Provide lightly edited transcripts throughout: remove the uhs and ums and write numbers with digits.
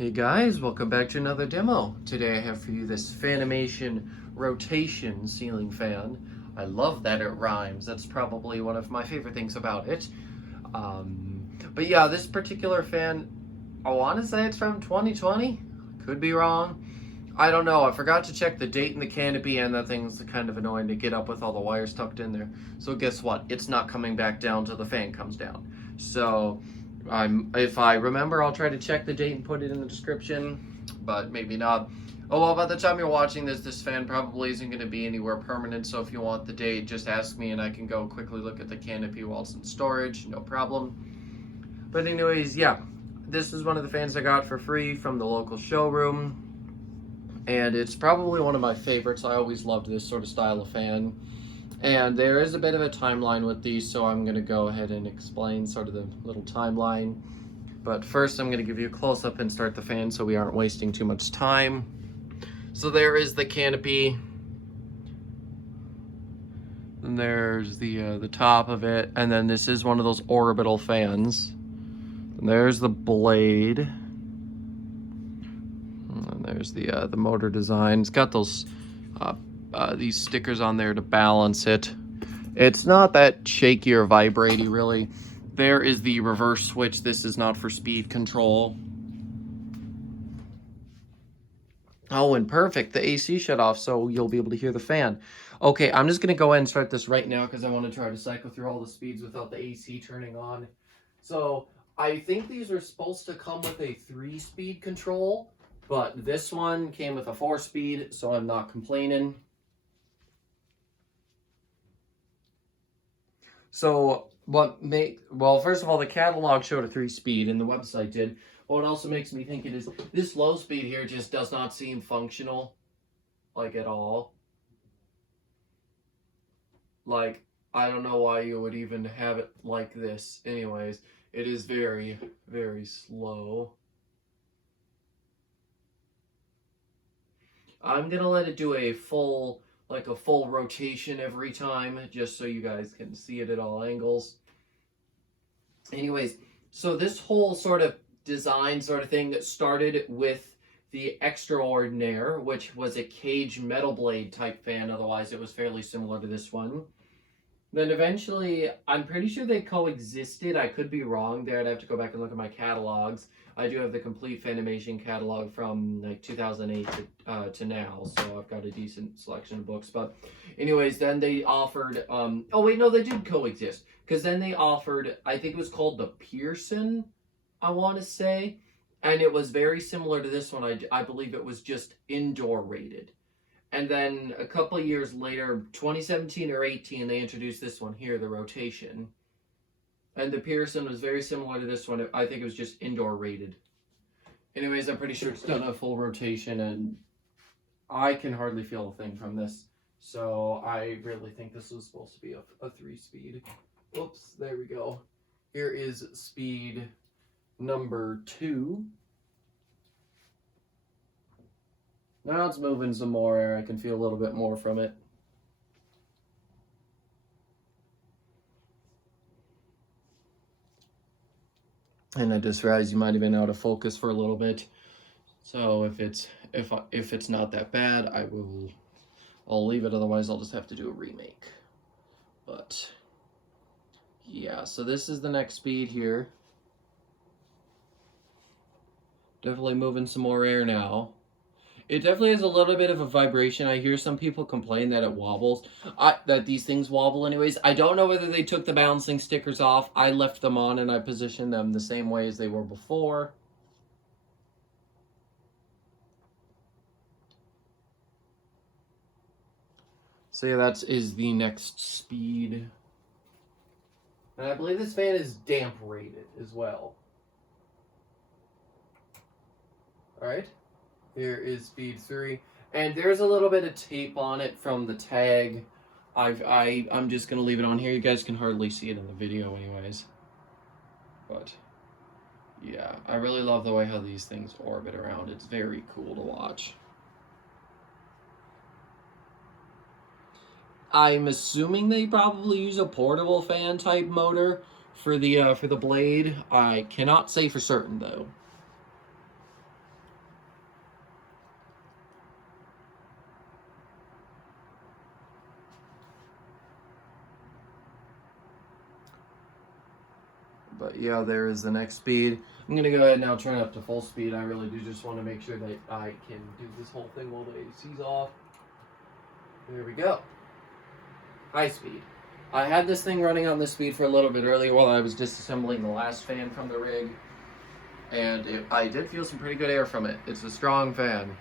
Hey guys, welcome back to another demo. Today I have for you this Fanimation Rotation ceiling fan. I love that it rhymes. That's probably one of my favorite things about it. But yeah, this particular fan, I want to say it's from 2020. Could be wrong. I don't know. I forgot to check the date in the canopy, and that thing's kind of annoying to get up with all the wires tucked in there. So guess what? It's not coming back down till the fan comes down. So if I remember, I'll try to check the date and put it in the description, but maybe not. Oh well, by the time you're watching this fan probably isn't going to be anywhere permanent, so if you want the date, just ask me and I can go quickly look at the canopy while it's in storage, no problem. But anyways, yeah, this is one of the fans I got for free from the local showroom, and it's probably one of my favorites. I always loved this sort of style of fan. And there is a bit of a timeline with these, so I'm going to go ahead and explain sort of the little timeline. But first I'm going to give you a close-up and start the fan so we aren't wasting too much time. So there is the canopy. And there's the top of it. And then this is one of those orbital fans. And there's the blade. And there's the motor design. It's got those these stickers on there to balance it. It's not that shaky or vibraty really. There is the reverse switch. This is not for speed control. Oh, and perfect, the AC shut off, so you'll be able to hear the fan. Okay, I'm just gonna go ahead and start this right now because I want to try to cycle through all the speeds without the AC turning on. So I think these are supposed to come with a 3-speed control, but this one came with a 4-speed, so I'm not complaining. So well, first of all, the catalog showed a 3-speed and the website did. What also makes me think it is this low speed here just does not seem functional, like at all. Like, I don't know why you would even have it like this. Anyways, it is very, very slow. I'm gonna let it do a full rotation every time, just so you guys can see it at all angles. Anyways, so this whole sort of design sort of thing started with the Extraordinaire, which was a cage metal blade type fan. Otherwise, it was fairly similar to this one. Then eventually, I'm pretty sure they coexisted. I could be wrong there. I'd have to go back and look at my catalogs. I do have the complete Fanimation catalog from like 2008 to now, so I've got a decent selection of books. But anyways, then they offered, oh wait, no, they did coexist. Because then they offered, I think it was called the Pearson, I want to say. And it was very similar to this one. I believe it was just indoor rated. And then a couple of years later, 2017 or 18, they introduced this one here, the Rotation. And the Pearson was very similar to this one. I think it was just indoor rated. Anyways, I'm pretty sure it's done a full rotation, and I can hardly feel a thing from this. So I really think this was supposed to be a 3-speed. Oops, there we go. Here is speed number 2. Now it's moving some more air. I can feel a little bit more from it. And I just realized you might have been out of focus for a little bit. So if it's not that bad, I'll leave it. Otherwise, I'll just have to do a remake. But yeah, so this is the next speed here. Definitely moving some more air now. It definitely has a little bit of a vibration. I hear some people complain that it wobbles. That these things wobble anyways. I don't know whether they took the balancing stickers off. I left them on and I positioned them the same way as they were before. So yeah, that is the next speed. And I believe this fan is damp rated as well. Alright. Here is speed 3, and there's a little bit of tape on it from the tag. I'm just gonna leave it on here. You guys can hardly see it in the video anyways. But yeah, I really love the way how these things orbit around. It's very cool to watch. I'm assuming they probably use a portable fan type motor for the blade. I cannot say for certain though. yeah, there is the next speed. I'm going to go ahead and now turn up to full speed. I really do just want to make sure that I can do this whole thing while the AC's off. There we go. High speed. I had this thing running on this speed for a little bit earlier while I was disassembling the last fan from the rig. And I did feel some pretty good air from it. It's a strong fan.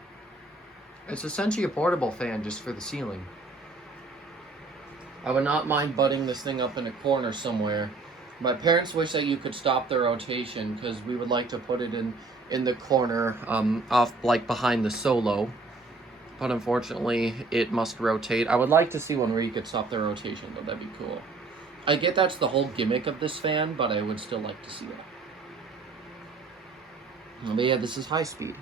It's essentially a portable fan just for the ceiling. I would not mind butting this thing up in a corner somewhere. My parents wish that you could stop the rotation because we would like to put it in the corner off like behind the solo. But unfortunately, it must rotate. I would like to see one where you could stop the rotation, though. That'd be cool. I get that's the whole gimmick of this fan, but I would still like to see that. But yeah, this is high speed.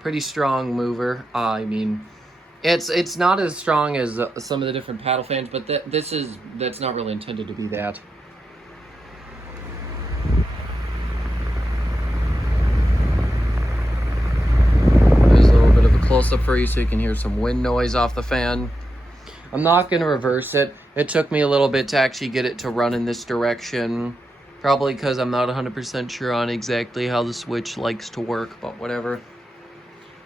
Pretty strong mover. I mean, it's not as strong as some of the different paddle fans, but that's not really intended to be that. There's a little bit of a close-up for you so you can hear some wind noise off the fan. I'm not going to reverse it. It took me a little bit to actually get it to run in this direction. Probably because I'm not 100% sure on exactly how the switch likes to work, but whatever.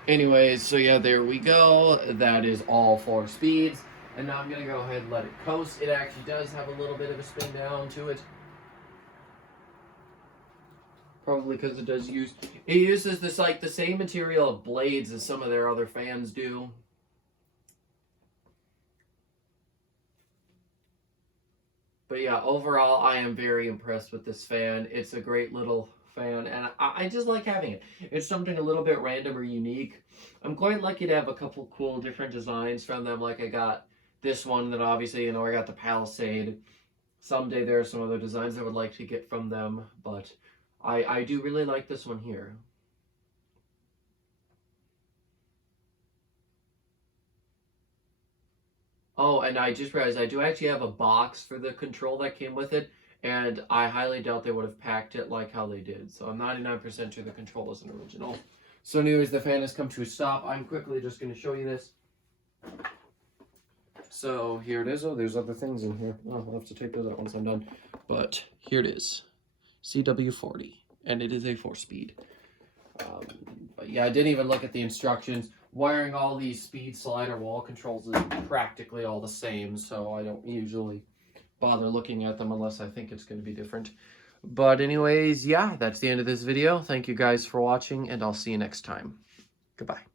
Anyways, so yeah, there we go. That is all 4 speeds. And now I'm going to go ahead and let it coast. It actually does have a little bit of a spin down to it. Probably because it uses this like the same material of blades as some of their other fans do. But yeah, overall, I am very impressed with this fan. It's a great little fan, and I just like having it. It's something a little bit random or unique. I'm quite lucky to have a couple cool different designs from them. Like I got this one that obviously, I got the Palisade. Someday there are some other designs I would like to get from them, but I do really like this one here. Oh, and I just realized I do actually have a box for the control that came with it, and I highly doubt they would have packed it like how they did. So I'm 99% sure the control isn't original. So anyways, the fan has come to a stop. I'm quickly just going to show you this. So here it is. Oh, there's other things in here. Oh, I'll have to take those out once I'm done. But here it is. CW40, and it is a 4-speed. But yeah, I didn't even look at the instructions. Wiring all these speed slider wall controls is practically all the same, so I don't usually bother looking at them unless I think it's going to be different. But anyways, yeah, that's the end of this video. Thank you guys for watching, and I'll see you next time. Goodbye.